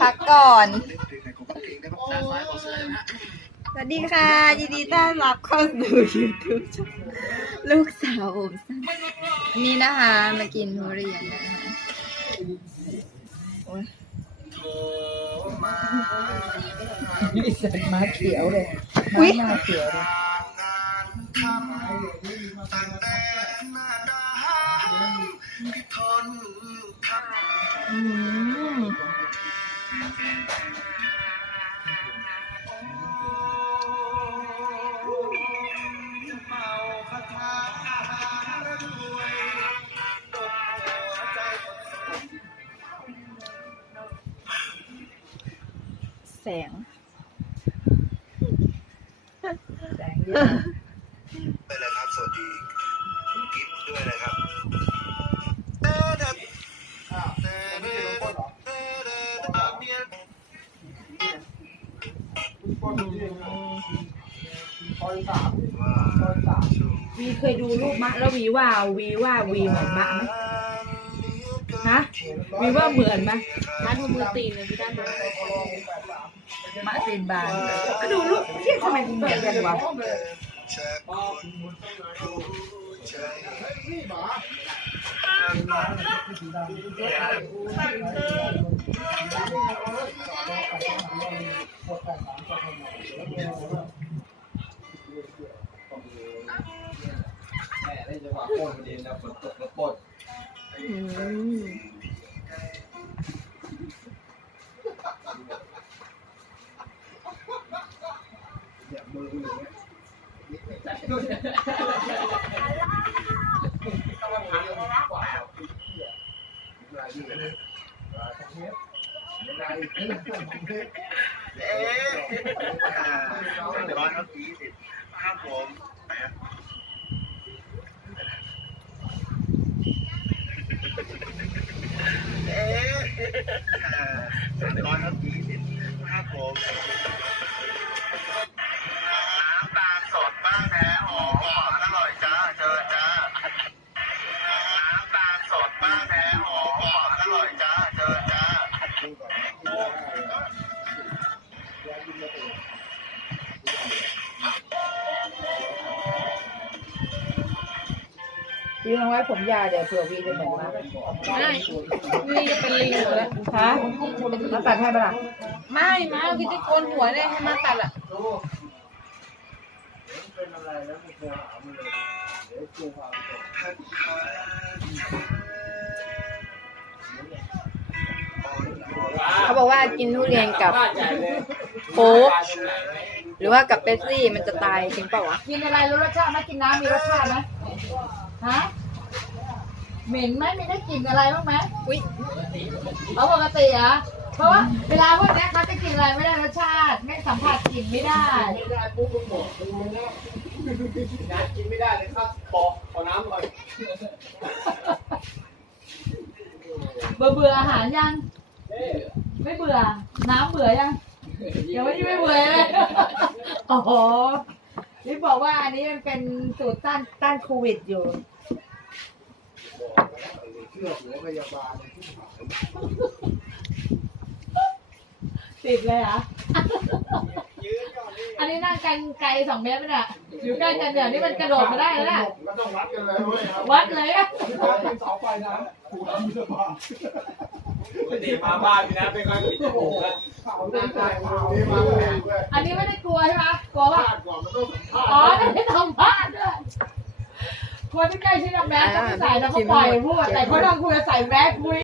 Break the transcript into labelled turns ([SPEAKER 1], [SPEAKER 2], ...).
[SPEAKER 1] พักก่อน สวัสดีค่ะ ยินดีต้อนรับเข้าสู่ YouTube ช่องลูกสาวโอมสั้นวันนี้นะคะ มากินทุเรียนนะคะโอ้ย
[SPEAKER 2] นี่สัตว์ม้าเขียวเลย
[SPEAKER 1] อุ๊ย
[SPEAKER 2] ม้าเขียวเลย
[SPEAKER 1] อื แสง
[SPEAKER 2] แสงเยอะ
[SPEAKER 3] ไปเลยครับ สวัสดีกิฟด้วยนะครับ
[SPEAKER 2] วีเคยดูรูปมะแล้ววีว่าวีว่าวีเหมือนมะไหมฮะวีว่าเหมือนไหม
[SPEAKER 4] ร้านมือตีนเลยพี่ด้านบน
[SPEAKER 2] มะตีนบานก็ดูรูปเที่ยทำไมมึงเหมือนกันวะ
[SPEAKER 3] แม่
[SPEAKER 5] ได้จังหวะโคตรพอดีนะฝนตกแล้วปด
[SPEAKER 1] อืม
[SPEAKER 3] ร้อยครับยี่สิบครับผมเอ๊ะร้อยครับยี่สิบครับผม วีลอ
[SPEAKER 2] งไว้ผมยาวเดี๋ยวเผื่อวีจะเหมือนมะ
[SPEAKER 4] ไม่นี่จะเป็นลิงอยู่แล้ว
[SPEAKER 2] ฮะมาตัดให้ปะล่ะ
[SPEAKER 4] ไม่มาพี่จะโกนหัวเลยให้มาตัดอะ
[SPEAKER 1] เขา บอกว่ากินทุเรียนกับโค้กหรือว่ากับเป๊ปซี่มันจะตายจริงเปล่าวะ
[SPEAKER 2] กินอะไรรู้รสชาติไหมกินน้ำมีรสชาติไหมฮะเหม็นไหมมีได้กลิ่นอะไรบ้างไหม
[SPEAKER 1] อุ้ย
[SPEAKER 2] เอาปกติเหรอะเพราะว่าเวลาพวกนี้เขาจะกินอะไรไม่ได้รสชาติไม่สัมผัสกลิ่นไม่ได้
[SPEAKER 5] ไม่ได้ปุ๊บก็หมดดูนะน้ำกินไม่ได้เลยครับบอกขอน้ำหน่อย
[SPEAKER 2] เบื่อเบื่ออาหารยัง
[SPEAKER 5] เอ๊ะ
[SPEAKER 2] ไม่เบื่อ น้ำเบื่อยังยังไม่ไม่เบื่อเลยโอ้โหนี่บอกว่าอันนี้มันเป็นสูตรต้านต้านโควิดอยู่ติดเลยเหรออันนี้นั่งกันไกลสองเมตรไหมเนี่ยอยู่ใกล้กันเดี๋ยวนี้มันกระโดดมาได้แล้วนะ
[SPEAKER 5] ก็ต้องวัดกันเลยเว้ยครับ
[SPEAKER 2] วัดเลยอะ
[SPEAKER 5] เป็นเสาไฟนะถูกทำเสื้อผ้า ปกติมาบ้านพี่นะไม่ค่อยปิดจมูกนะเสาหน้าใต้นี่
[SPEAKER 2] อันนี้ไม่ได้กลัวใช่ไหมกลัว
[SPEAKER 5] พ
[SPEAKER 2] ป่ะ
[SPEAKER 5] ลาดก่อนมันต้องสัมภาษณ์
[SPEAKER 2] อ๋อไม่ได้ทำพลาดด้วยคนที่ใกล้ชิดกับแมสก็ไม่ใส่แล้วก็ปล่อยพูดแต่คนทำคุยใส่แมสคุย